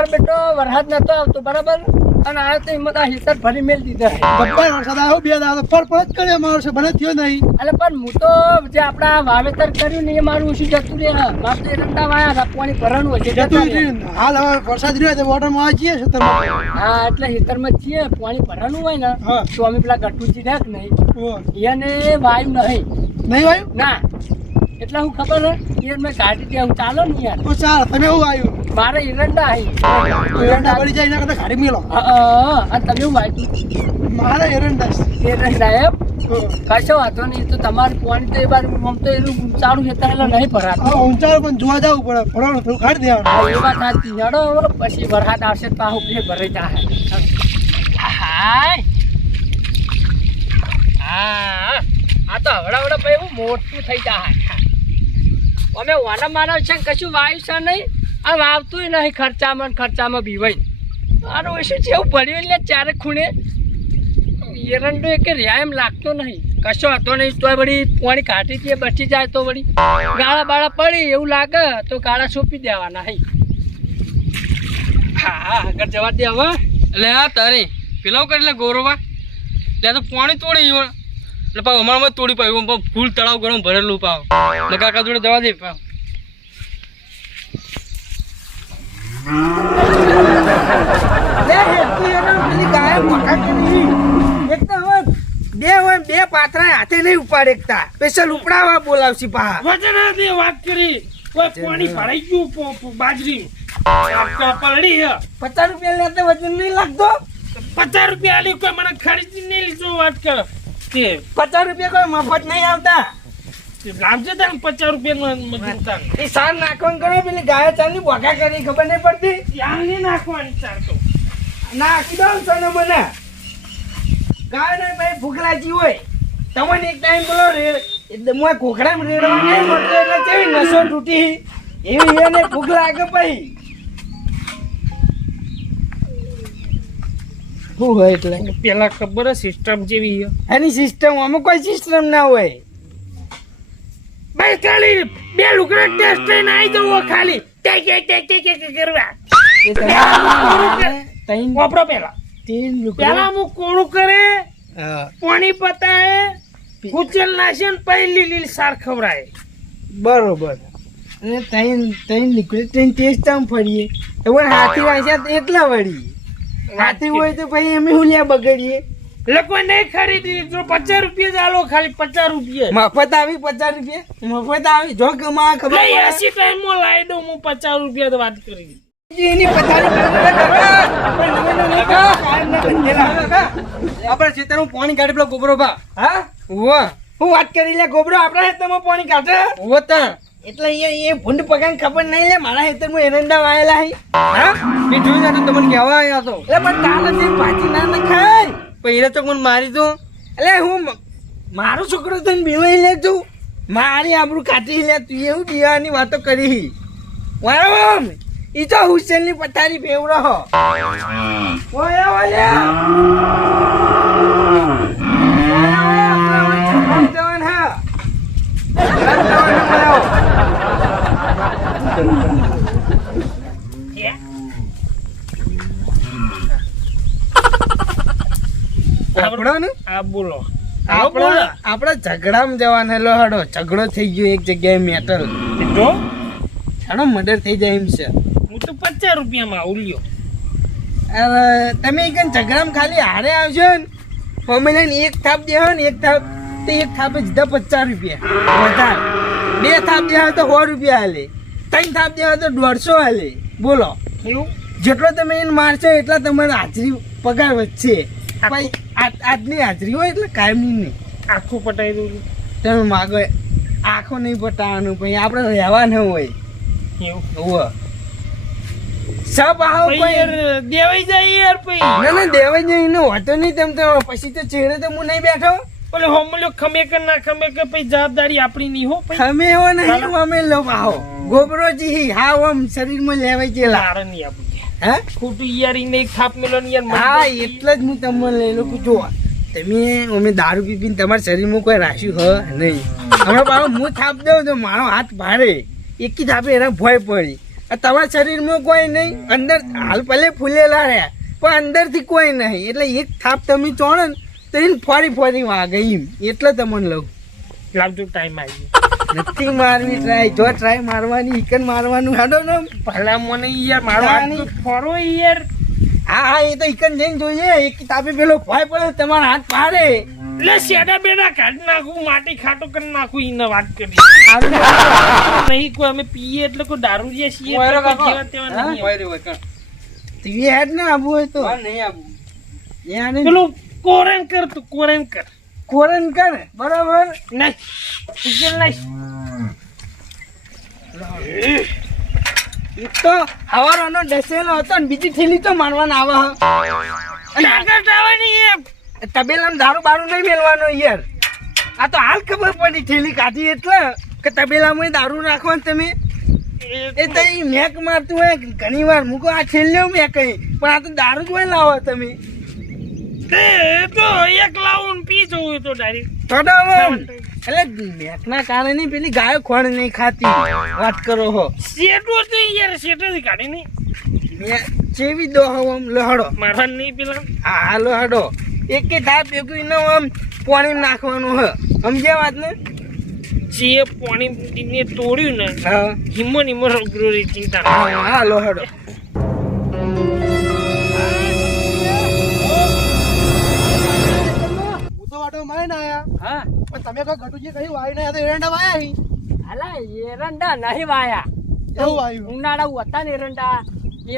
મારો બેટો વરસાદ નતો આવતો બરાબર અને આ તો હિંમત આ હિતર ભરી મેલ દીધા ગબ્બર વરસાદ આવ્યો બે દાડો ફળ જ કર્યો મારો છે ભલે થયો નહીં. એટલે પણ હું તો જે આપડા વાવેતર કર્યું ને એ મારું ઓછું જતું રહે મારે તો એરંડા વાયા હતા પાણી ભરવાનું હોય છે જતું રહ્યું. હાલ હવે વરસાદ રહ્યો તો વોટરમાં આવી જઈએ ખેતરમાં. હા એટલે હિતરમાં છીએ પાણી ભરવાનું હોય ને હા. તો અમે પેલા ગટુજી રાખ નહીં ઓહ. એને વાયુ નહીં નહીં વાયું ના એટલે હું ખબર હે એ મેં કાઢી દે હું ચાલો ને યાર તો ચાલ તમે એવું આવ્યું મારે એરંડા આવી એરંડા પડી જાય એના કરતા ગાડી મેલો. અને તમે હું વાંચ્યું મારે એરંડા છે. એરંડા એમ કશો વાંધો નહીં તો તમારું પાણી તો એ બાર આમ તો એનું ઊંચાણું ખેતર એટલે નહીં ભરાતું હા ઊંચાણ પણ જોવા જવું પડે ભરવાનું થોડું કાઢી દેવાનું. એ વાત સાચી હેડો પછી વરસાદ આવશે તો પાછું ફેર ભરાઈ જાય હાય હા આ તો હવડા ભાઈ એવું મોટું થઈ જાય અમે વાના માનવ છે ને કશું વાયુ છે નહીં આ વાવતું નહીં ખર્ચામાં બીવાય મારું ઓછું છે એવું પડ્યું એટલે ચારે ખૂણે એરંડો એક રહ્યા એમ લાગતો નહીં કશો હતો નહીં તો વળી પાણી કાઢી દે બચી જાય તો વળી ગાળા બાળા પડી એવું લાગે તો ગાળા સોંપી દેવાના હઈ હા આગળ જવા દે હવે એટલે હા તારે પેલા કરી લે ગૌરવા એટલે તો પાણી તોડી એટલે પાવ અમારામાં તોડી પાયું ફૂલ તળાવ ગરમ ભરેલું પાવ એટલે કાકા જોડે જવા દે પાવ બે પાથરા હાથે નહીં ઉપાડે એકતા સ્પેશિયલ ઉપડાવા બોલાવશી પા વજન વાત કરી પાણી ભરાઈ ગયું બાજરી પલડી છે 50 રૂપિયા લેતે વજન નહીં લાગતો 50 રૂપિયા આલી કોઈ મને ખરીદી નહીં લીધો વાત કર તે 50 રૂપિયા કોઈ મફત નહીં આવતા લાવજે તને 50 રૂપિયા એ સાર નાખવાનું કરો પેલી ગાય ચાલની બોગા કરી ખબર નહીં પડતી ત્યાં નહીં નાખવાની ચાર તો નાખી દો સોનો મને ગાય ને ભાઈ ભૂખ લાગી હોય તમને એક ટાઈમ બોલો મોય ખોખડામાં રેડવા નહીં મળતો એટલે કેવી નસો તૂટી એવી એને ભૂખ લાગે ભાઈ શું હોય એટલે પેલા ખબર સિસ્ટમ જેવી છે એની સિસ્ટમ આમાં કોઈ સિસ્ટમ ના હોય ભાઈ ખાલી બે લુકડા ટેસ્ટ લઈને આવી જવું ખાલી ટેક કરવા વાપરો પેલા પેલા હું કોણું કરે પાણી પતાય કુચલ નાશે ને પહેલી લીલી સાર ખવડાય બરોબર અને તૈન નીકળે તૈન ટેસ્ટ આમ ફરીએ એવું હાથી વાંચ્યા એટલા વળી હાથી હોય તો ભાઈ અમે હું લ્યા બગડીએ લોકો નહીં ખરીદી જો 50 રૂપિયા જ આલો ખાલી 50 રૂપિયા મફત આવી 50 રૂપિયા મફત આવી જો કમા ખબર લઈ એસી ટાઈમ માં લાવી દઉં હું 50 રૂપિયા તો વાત કરી એની 50 આપણે ખેતરમાં પાણી કાઢે પેલો ગોબરો ભા હા હોવા હું વાત કરી લે ગોબરો આપણા હેતરમાં પાણી કાઢે હોવા તા એટલે અહીંયા એ ભૂંડ પગાન ખબર નહીં લે મારા હેતરમાં એરંડા વાયેલા હી હા મેં જોયું ના તો તમને કહેવા આવ્યા હતો એટલે પણ તાલે તે પાછી ના નખાય પણ એને તો મને મારી દો એટલે હું મારો છોકરો તને બીવાઈ લે તું મારી આબરૂ કાઢી લે તું એવું બીવાની વાતો કરી વારમ ઈ તો હુસેન ની પથારી ફેવરો હો ઓય ઓય આ બોલો આપડે ઝઘડામાં જવાના લો હડો ઝઘડો થઈ ગયો એક જગ્યાએ મેટલ તો ઘણો મર્ડર થઈ જાય એમ છે હું તો 50 રૂપિયામાં ઉલ્યો હવે તમે એક ઝઘડામાં ખાલી હારે આવશો ને ફોર્મ્યુલા એક થાપ દેવો ને એક થાપ તો એક થાપે સીધા 50 રૂપિયા વધારે બે થાપ દેવા તો 100 રૂપિયા હાલે ત્રણ થાપ દેવા તો 150 હાલે બોલો એવું જેટલો તમે એને મારશો એટલા તમારે હાજરી પગાર વધશે ભાઈ આજની હાજરી હોય એટલે કાયમની નહીં આખું પટાઈ દઉં તમે માગો આખો નહીં પટાવવાનું પછી આપણે રહેવાનું હોય એવું હોવે સબ આવો કોઈ દેવાઈ જાય યાર પછી ના દેવાય નહીં એનો હોતો નહીં તેમ તો પછી તો ચેડે તો હું નહીં બેઠો બોલે હોમલ્યો ખમે કે ના ખમે કે પછી જવાબદારી આપણી નહીં હો પછી અમે એવો નહીં અમે લો આવો ગોબરોજી હા આમ શરીરમાં લેવાય છે લાર નહીં આપું હે ખોટું યાર ઈને થાપ મેલો ને યાર હા એટલે જ હું તમને લઈ લો જો તમે અમે દારૂ પીને તમારા શરીરમાં કોઈ રાખ્યું હ નહીં હમણાં પાછો હું થાપ દઉં તો મારો હાથ ભારે એકી થાપે એના ભય પડી તમારા શરીરમાં કોઈ નહીં, અંદર હાલ ભલે ફૂલેલા રહ્યા પણ અંદરથી કોઈ નહીં, એટલે એક થાપ તમે ચોણો ને તો એને ફરી ફરી વાગે એમ, એટલે તમને લઉં. લાવજો ટાઈમ આવી ગયો. નથી મારવી ટ્રાય, જો ટ્રાય મારવાની ઈકન મારવાનું હાડો ને. ભલા મને યાર મારો હાથ તો ફરો યાર. હા હા, એ તો ઈકન જઈને જોઈએ, એક તાપે પેલો ભય પડે તમારા હાથ પાડે. એટલે શેડા બેડા કાઢી નાખું, માટી ખાટો કરી નાખું, એને વાત કરી નહીં. કોઈ અમે પીએ એટલે કોઈ દારૂ જે છીએ ઓયરો એટલે કોઈ કાકો. જેવા તેવા નહીં. હોય રે હોય કણ. ટીવી હેડ ના આવવું હોય તો નહીં આવું. યાને પેલું કોરેન કર તું, કોરેન કર. કોરન કર બરાબર. નહીં ઉકેલ નહીં. એક તો હવારનો ડસેલો હતો ને બીજી થેલી તો મારવાના આવે હ. અને તાકાત આવે ને એમ. તબેલામાં દારૂ બારૂ નહીં મેલવાનો યાર. આ તો હાલ ખબર પડી થેલી કાઢી એટલે કે તબેલામાં દારૂ રાખવાનું તમે. એ તો ઈ મેક મારતું હોય ઘણી વાર મૂકો આ છેલ્લે મેં કઈ, પણ આ તો દારૂ જ હોય લાવો તમે. તે તો એક લાવું ને પી જવું તો ડાયરેક્ટ. થોડો એટલે મેકના કારણે પેલી ગાયો ખોણ નહીં ખાતી વાત કરો હો. શેટો તો યાર શેટેથી કાઢી નહીં. મેં ચેવી દો આમ લહડો. મારવા નહીં પેલા. હા હાલો હડો, એક કે ધાપ ભેગું નો આમ પાણી નાખવાનું હ, સમજ્યા વાત ને. જે પાણી ને તોડ્યું ને હા હિમો નિમો રોગરો રી ચિંતા ના. હા હાલો હડો. હું તો વાટો મારી ના આયા, હા પણ તમે કોઈ ઘટુજી કઈ વાઈ ના તો એરંડા વાયા હી. અલા એરંડા નહીં વાયા. એવું વાયું ઉનાળા હતા ને એરંડા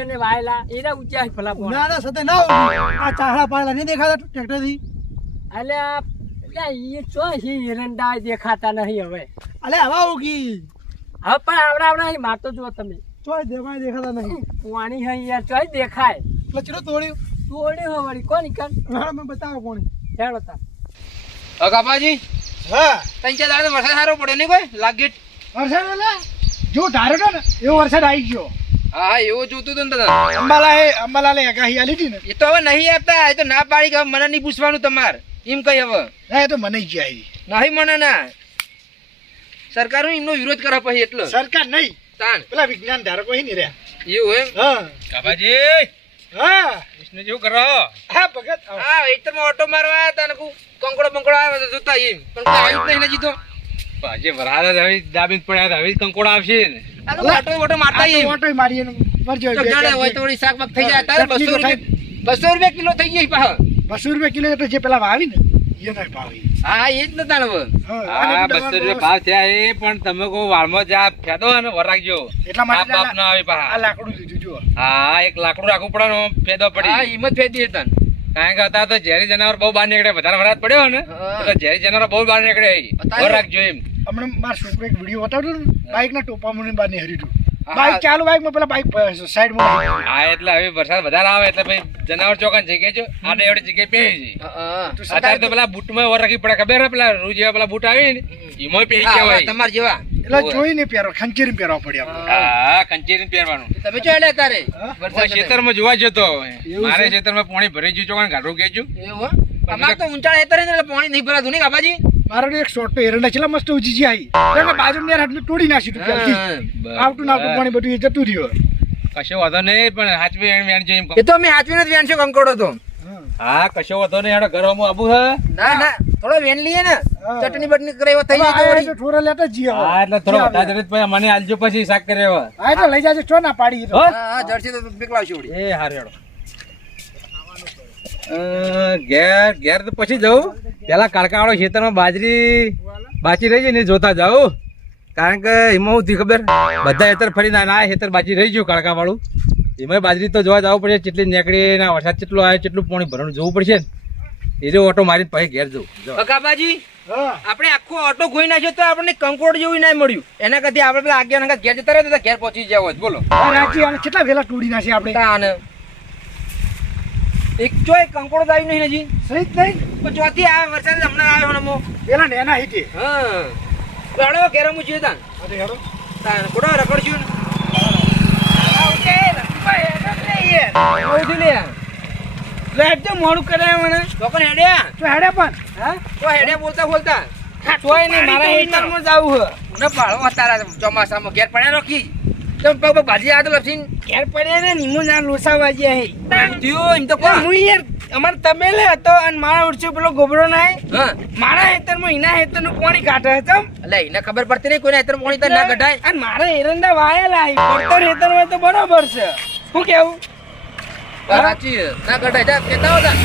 એને વાયેલા એના ઊંચા ભલા પોણા. ઉનાળા સાથે ના હોય. આ ચાહડા પાડલા નહીં દેખાતા ટ્રેક્ટર થી. અલ્યા એ ચો છે એરંડા દેખાતા નહીં હવે. અલે હવા ઉગી હવે પણ આવડા અહીં મારતો જુઓ તમે. ચોય દેવાય દેખાતા નહીં. પાણી હે યાર ચોય દેખાય. એટલે ચલો તોડ્યું. તોડ્યું હો વળી કોની કર હા મને બતાવો કોણ. હેડો તા. કાપાજી હા ત્રણ ચાર દાડા વરસાદ સારો પડ્યો નહીં કોઈ લાગેટ. વરસાદ એટલે જો ધારો હતો ને એવો વરસાદ આવી ગયો. હા હા એવો જોતું હતું ને દાદા. અંબાલાલે આગાહી આલી હતી ને. એ તો હવે નહીં આપતા, એ તો ના પાડી કે હવે મને નહીં પૂછવાનું તમારે એમ કઈ હવે ના એ તો મને જ આવી. નહીં મને ના સરકાર એમનો વિરોધ કરે પછી એટલો સરકાર નહીં, તાણ પેલા વિજ્ઞાન ધારકો હી નહીં રહ્યા. એવું એમ. હા કાપાજી હા વિષ્ણુ જેવું કરો. હા ભગત આવો. હા ખેતરમાં ઓટો મારવા આવ્યા હતા ને કંકડો બંકડો આવ્યો તો જોતા એમ પણ કોઈ આવ્યું જ નહીં હજી તો. આજે વરાળ જ હવે દાબીને પડ્યા હતા, હવે કંકોડો આવશે ને. આ તો ઓટો મારતા આ તો એમ ઓટોય મારી એનું મરજો. તો જડે હોય તો વળી શાક બાક થઈ જાય. તારે ચટણી તો 200 રૂપિયા કિલો થઈ જાય પાછા. 200 રૂપિયા કિલો એટલે જે પેલા વાવી ને એનો ભાવ. હા એ જ નતા ને હવે. હા 200 રૂપિયા ભાવ થયા એ પણ તમે કોઈ વાળમાં જા ફેદો અને વરાગજો. એટલા માટે બાપ ના આવે આ પાછા. લાકડું લીધું જો. હા એક લાકડું રાખવું પડે ને ફેદો પડી. હા હિંમત ફેદી હતા કારણ કે અત્યારે તો ઝેરી જનાવર બહુ બહાર નીકળે, વધારે વરાત પડ્યો ને એટલે ઝેરી જનાવર બહુ બહાર નીકળે. વરાગજો એમ. હમણાં મારો છોકરો એક વિડીયો બતાવતો ને બાઇક ના ટોપા મને બહાર નહીં હરીતું. હા. બાઇક ચાલુ બાઇક માં પેલા બાઇક સાઈડ માં. હા એટલે હવે વરસાદ વધારે આવે એટલે ભાઈ જનાવર ચોકન જગ્યાએ જો આડે એવડી જગ્યાએ પહેરી જાય. અત્યારે તો પેલા બૂટમાં વર રાખવી પડે, ખબર હે પેલા રૂ જેવા પેલા બૂટ આવી ને એમાં પહેરી જવાય તમારા જેવા. એટલે જોઈને પહેરવા ખંચેરી પહેરવા પડ્યા આપણે. હા કંચેરી પહેરવાનું. તમે જો એટલે તારે ખેતરમાં જોવા જતો મારે ખેતરમાં પાણી ભરી ગયું ચોકન ઘાટું ગેજું એવું. અમાર તો ઊંચા ખેતર એટલે પાણી નહીં ભરાતું નહીં કાપાજી. મારો એક શોર્ટ એરંડા છેલ્લા મસ્ત ઉજી આવી એટલે બાજુ ને આટલું તોડી નાખ્યું તું પહેલથી. આવતું ને આવતું પાણી બધું એ જતું રહ્યું. કશો વાંધો નહીં પણ હાચવી વેણ જો એમ એ તો અમે હાચવીને જ વેણશો કંકોડો તો. હા કશો વાંધો નહીં. હેડો ઘરમાં આબુ હે ના ના થોડો વેણ લઈએ ને ચટણી બટની કરે એવો થઈ જાય તો થોડા લેતા જ જઈએ. હા એટલે થોડો વધારે જ પછી મને આલજો પછી શાક કરે હવે. હા એટલે લઈ જાજો છો ના પાડી તો. હા જર્સી તો પીકલાવશું વળી. એ હારે હેડો. ઘેર ઘેર તો પછી જવું. પેલા કાળકાવાળો ખેતરમાં બાજરી બાચી રહી જાય ને જોતા જાઉં કારણ કે એમાં હું ખબર બધા ખેતર ફરીને આ ખેતર બાચી રહી ગયું કાળકા વાળું એમાં બાજરી તો જોવા જવું પડશે. કેટલી નીકળી ને વરસાદ કેટલો આવે કેટલું પાણી ભરવાનું જોવું પડશે ને એ ઓટો મારીને પછી ઘેર જવું. કાકાજી આપણે આખો ઓટો ખોઈ નાખ્યો તો આપણને કંકોડ જેવું ના મળ્યું. એના કરતી આપણે પેલા આગળ ઘેર જતા રહે ઘેર પહોંચી જાવ હોય. બોલો રાજી અને કેટલા વેલા તોડી નાખી આપણે. તાને એક ચોય કંકોડો આવી નહીં હજી સહી જ નહીં. તો ચોથી આ વરસાદ હમણાં આવ્યો ને પેલા નેના હીટે. હા રડો ઘેર હું જોઈએ તાન અરે હેડો તાન કોડો રખડશું મોડું કરાય મને તો પણ હેડ્યા તો હેડે પણ. હા તો હેડ્યા બોલતા બોલતા ચોય નહીં મારા હેતરમાં જાવું હે. ને પાળો તારા ચોમાસામાં ઘેર પડ્યા રાખી તો પગ પગ ભાજી આ તો લપસીને ઘેર પડ્યા ને નિમો ના લોસા વાગ્યા હે થયું એમ તો એટલે કોણ હું યાર અમાર તબેલે હતો અને મારા ઉડશે પેલો ગોબરો નાય હા મારા હેતરમાં એના હેતરનું પાણી કાઢે છે એટલે એને ખબર પડતી નહીં કોઈને હેતર પાણી તો ના કઢાય અને મારા એરંડા વાયેલા હે પડતર હેતરમાં તો બરોબર છે શું કેવું સાચી ના કઢાય જા કેતા હતા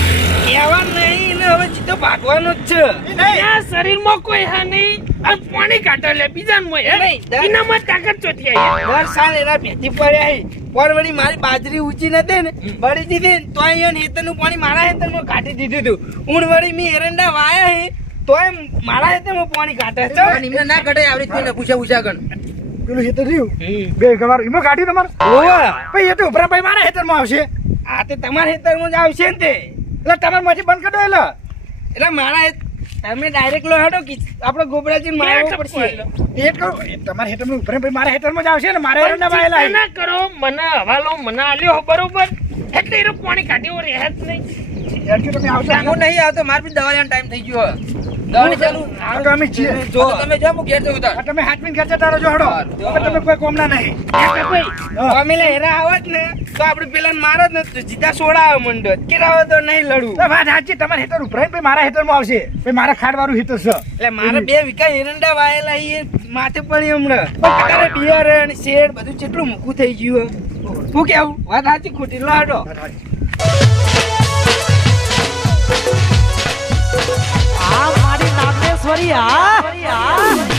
કહેવા નહીં ને હવે સીધો ભાગવાનો જ છે આ શરીરમાં કોઈ હા નહીં આ પાણી કાઢે લે બીજામાં હે નહીં, દર- એનામાં તાકાત ચોથી આવી દર સાલ એના ભેટી પડ્યા હે પર વળી મારી બાજરી ઊંચી નથી ને બળી દીધી ને તોય અહીંયા હેતરનું પાણી મારા હેતરમાં કાઢી દીધું હતું ઊણ વળી મેં એરંડા વાયા હે તોય મારા હેતરમાં પાણી કાઢે છે નિમને ના કઢાય આવડી કોઈને પૂછા ગણ પેલું હેતર રહ્યું બે ગવાર એમાં કાઢ્યું તમારે ઓવા ભાઈ એ તો ઉપરા ભાઈ મારા હેતરમાં આવશે આ તે તમારા હેતરમાં જ આવશે ને તે એટલે તમારે માંથી બંધ કરી દો એટલે મારા તમે ડાયરેક્ટ લો હેડો કે આપણે ગોબરાજી મારવો પડશે એ જ કહું તમારા હેતરમાં ઉપરા ભાઈ મારા હેતરમાં જ આવશે ને મારા હેતરના વાયેલા ચિંતા ના કરો મને હવાલો મને આલ્યો બરોબર એટલે એનો પાણી કાઢ્યો રહે જ નહીં યાર તમે આવશો હું નહીં આવતો માર બી દવા લેવાનો ટાઈમ થઈ ગયો દવાની ચાલુ આ તો અમે છીએ જો તમે જો હું ઘેર જઉં તાર આ તમે હાથમીન ઘર જતા રહો હડો હવે તમે કોઈ કોમના નહીં અમે લે હેરા આવત ને તો આપણે પેલા મારત ને તો જીતા સોડાવે મંડો કે રાવ તો નહીં લડું તો વાત સાચી તમારા હેતર ઉપરાય ભાઈ મારા હેતરમાં આવશે ભાઈ મારા ખાડવાળું હેતર છે એટલે મારે 2 વીઘા એરંડા વાયેલા એ માથે પડી હમણાં અત્યારે બિયારણ શેડ બધું કેટલું મૂકું થઈ ગયું શું કેવું વાત સાચી ખોટી લો હેડો આ મારી નાગેશ્વરી આ